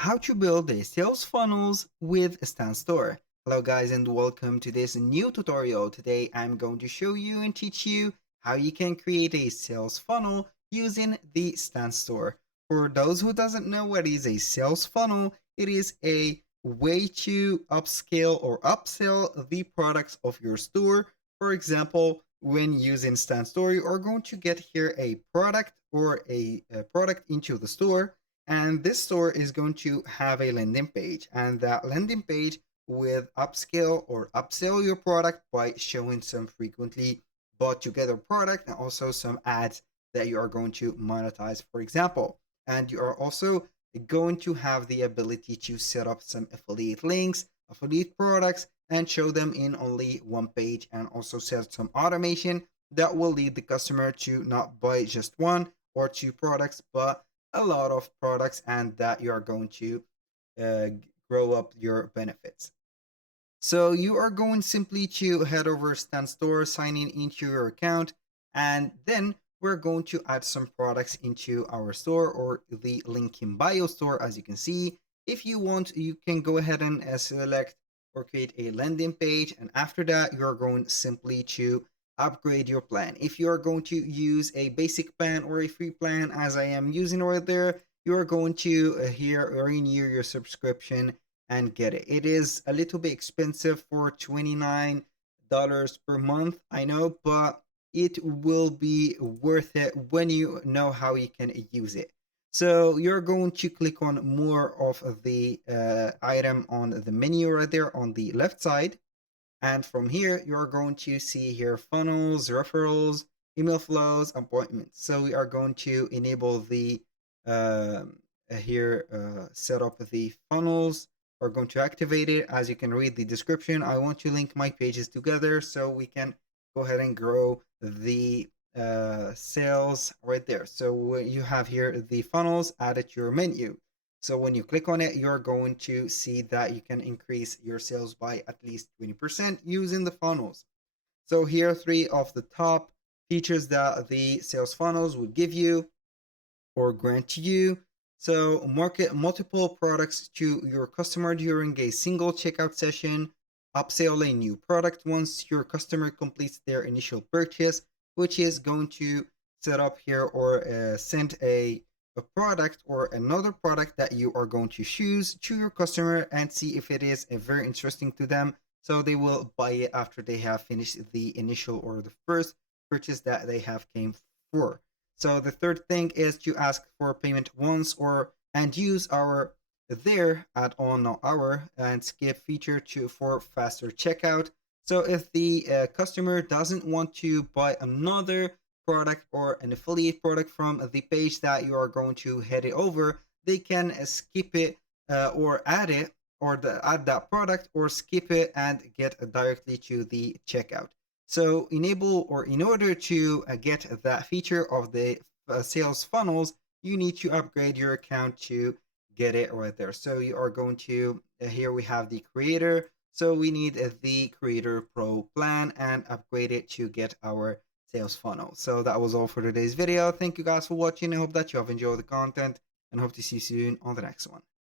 how to build a sales funnels with Stan Store. Hello guys and welcome to this new tutorial. Today I'm going to show you and teach you how you can create a sales funnel using the Stan Store. For those who doesn't know what is a sales funnel, it is a way to upscale or upsell the products of your store. For example, when using Stan Store, you are going to get here a product or a product into the store, and this store is going to have a landing page, and that landing page with upscale or upsell your product by showing some frequently bought together product and also some ads that you are going to monetize, for example. And you are also going to have the ability to set up some affiliate links, affiliate products, and show them in only one page, and also set some automation that will lead the customer to not buy just one or two products, but a lot of products, and that you are going to uh, grow up your benefits. So you are going simply to head over Stan Store, sign in into your account, and then we're going to add some products into our store or the link in bio store. As you can see, if you want, you can go ahead and select or create a landing page, and after that you're going simply to upgrade your plan. If you are going to use a basic plan or a free plan as I am using right there, you are going to here renew your subscription and get it. It is a little bit expensive for $29 per month, I know, but it will be worth it when you know how you can use it. So you're going to click on more of the item on the menu right there on the left side. And from here, you're going to see here funnels, referrals, email flows, appointments. So we are going to enable the set up the funnels. We're going to activate it. As you can read the description, I want to link my pages together so we can go ahead and grow the sales right there. So you have here the funnels added to your menu. So when you click on it, you're going to see that you can increase your sales by at least 20% using the funnels. So here are three of the top features that the sales funnels would give you or grant to you. So market multiple products to your customer during a single checkout session, upsell a new product once your customer completes their initial purchase, which is going to set up here or send a product or another product that you are going to choose to your customer and see if it is very interesting to them. So they will buy it after they have finished the initial or the first purchase that they have came for. So the third thing is to ask for payment once or and use our there add-on our and skip feature to for faster checkout. So if the customer doesn't want to buy another product or an affiliate product from the page that you are going to head it over, they can skip it or add it or add that product or skip it and get directly to the checkout. So enable or in order to get that feature of the sales funnels, you need to upgrade your account to get it right there. So you are going to here we have the creator. So we need the creator pro plan and upgrade it to get our sales funnel. So that was all for today's video. Thank you guys for watching. I hope that you have enjoyed the content and hope to see you soon on the next one.